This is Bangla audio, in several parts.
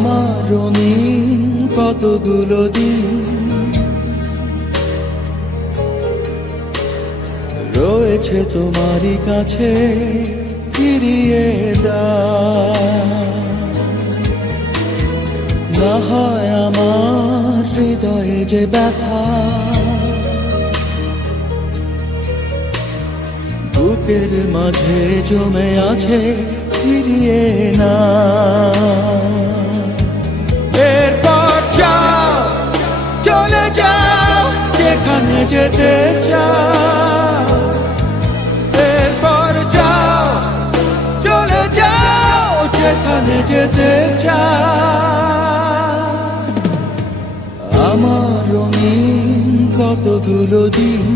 আমার কতগুলো দিন। রয়েছে তোমারই কাছে ফিরিয়ে না হয় আমার হৃদয়ে যে ব্যথা। বুকের মাঝে জমে আছে ফিরিয়ে না যেতে চাও। এরপর যাও, চলে যাও যেখানে যেতে চাও। আমার রঙিন কতগুলো দিন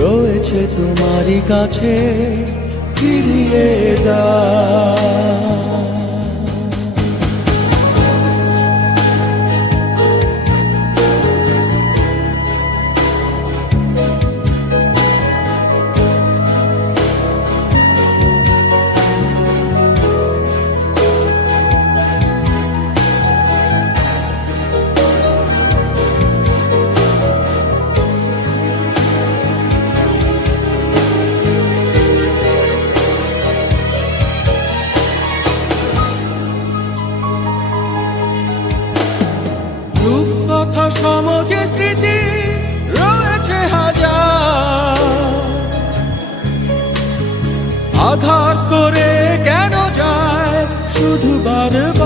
রয়েছে তোমারই কাছে ফিরিয়ে দাও। রূপকথা সমাজে স্মৃতি রয়েছে হাজার। আঘাত করে কেন যায়? শুধু বারবার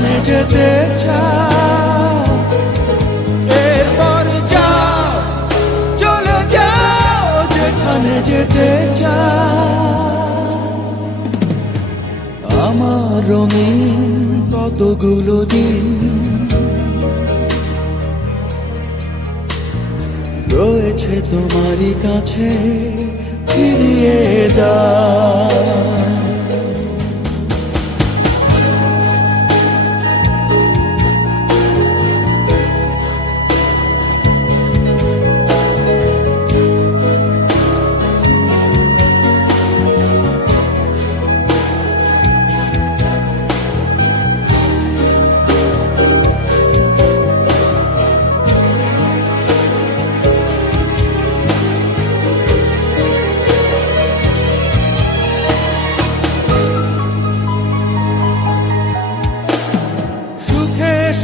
যেখানে যেতে চাও এরপর যাও, চলে যাও যেখানে যেতে চাও আমার রঙিন কতগুলো দিন রয়েছে তোমারই কাছে ফিরিয়ে দাও।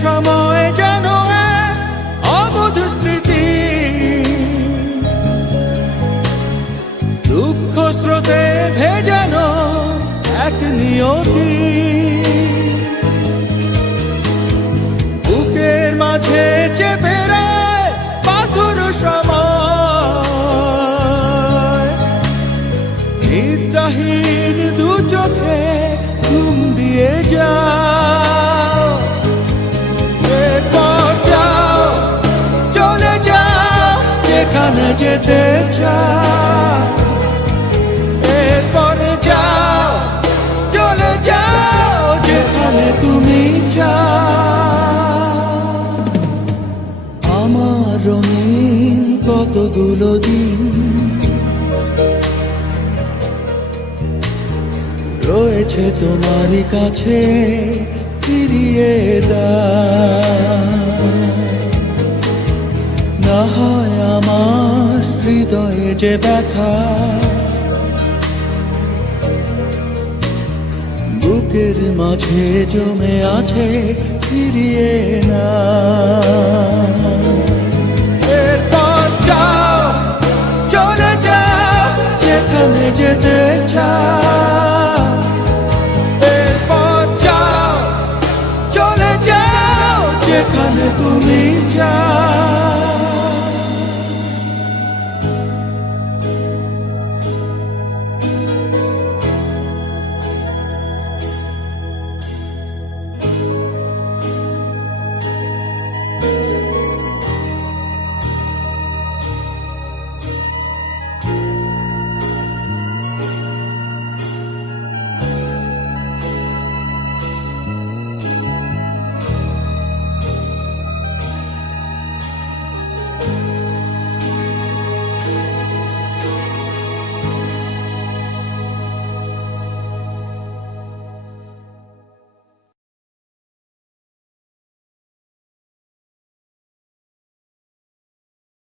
সময় যেন অবধ স্মৃতি। দুঃখ স্রোতে ভেজানো এক নিয়তি। যেতে যাও, চলে যাও, যেখানে তুমি আমার রঙিন কতগুলো দিন রয়েছে তোমার কাছে ফিরিয়ে দা না হয় হৃদয়ে যে ব্যথা বুকের মাঝে জমে আছে ফিরিয়ে না।